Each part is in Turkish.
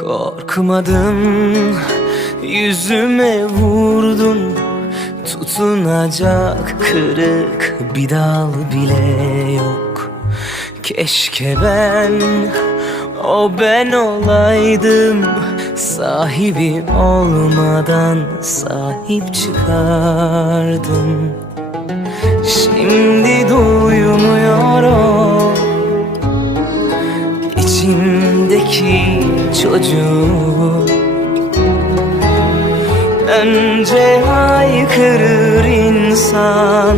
Korkmadım yüzüme vurdun. Tutunacak kırık bir dal bile yok. Keşke ben o ben olaydım. Sahibi olmadan sahip çıkardım. Şimdi içimdeki çocuğu. Önce haykırır insan.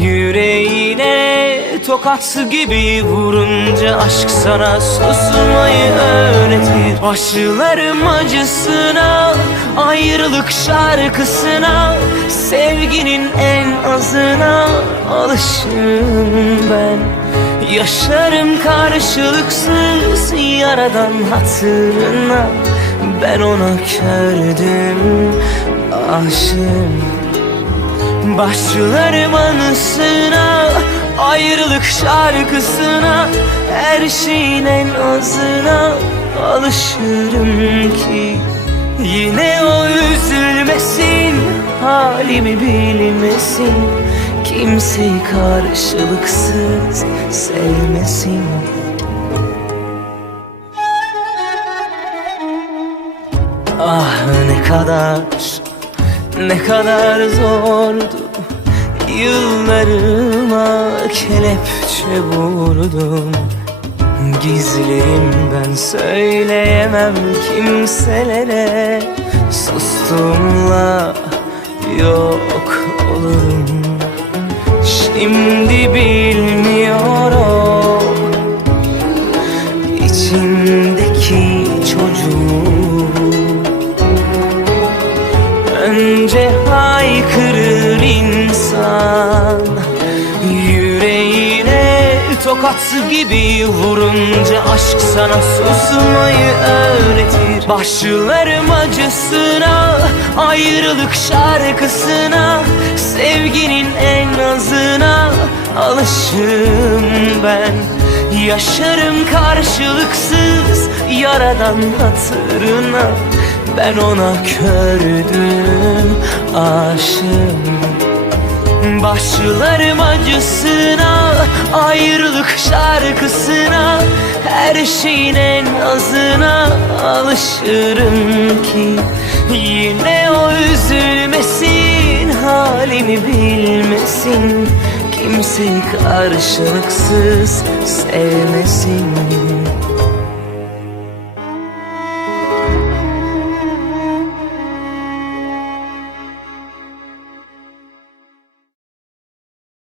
Yüreğine tokat gibi vurunca Aşk sana susmayı öğretir. Başlarım acısına Ayrılık şarkısına Sevginin en azına Alışırım ben Yaşarım karşılıksız Yaradan hatırına. Ben ona kördüm Aşığım. Başlarım anısına Ayrılık şarkısına. Her şeyin en azına Alışırım ki. Yine o üzülmesin Halimi bilmesin Kimseyi karşılıksız sevmesin. Ah ne kadar ne kadar zordu. Yıllarıma kelepçe vurdum. Gizlerim ben söyleyemem kimselere. Sustuğumla yok olurum Şimdi bilmiyorum. İçimdeki çocuğu Önce haykırır insan tokat gibi vurunca Aşk sana susmayı öğretir. Başlarım acısına Ayrılık şarkısına Sevginin en azına Alışım ben. Yaşarım karşılıksız Yaradan hatırına ben ona kördüm aşığım Başlarım acısına Ayrılık şarkısına Her şeyin en azına Alışırım ki. Yine o üzülmesin Halimi bilmesin. Kimseyi karşılıksız sevmesin